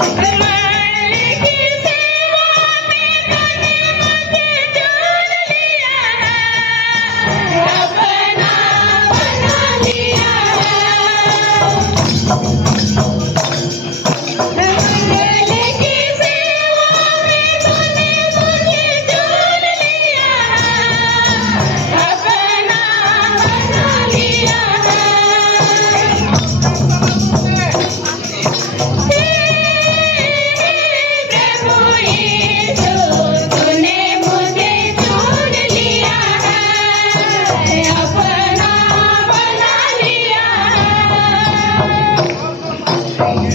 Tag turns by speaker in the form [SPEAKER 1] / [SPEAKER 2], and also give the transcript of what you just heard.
[SPEAKER 1] ¡Venga!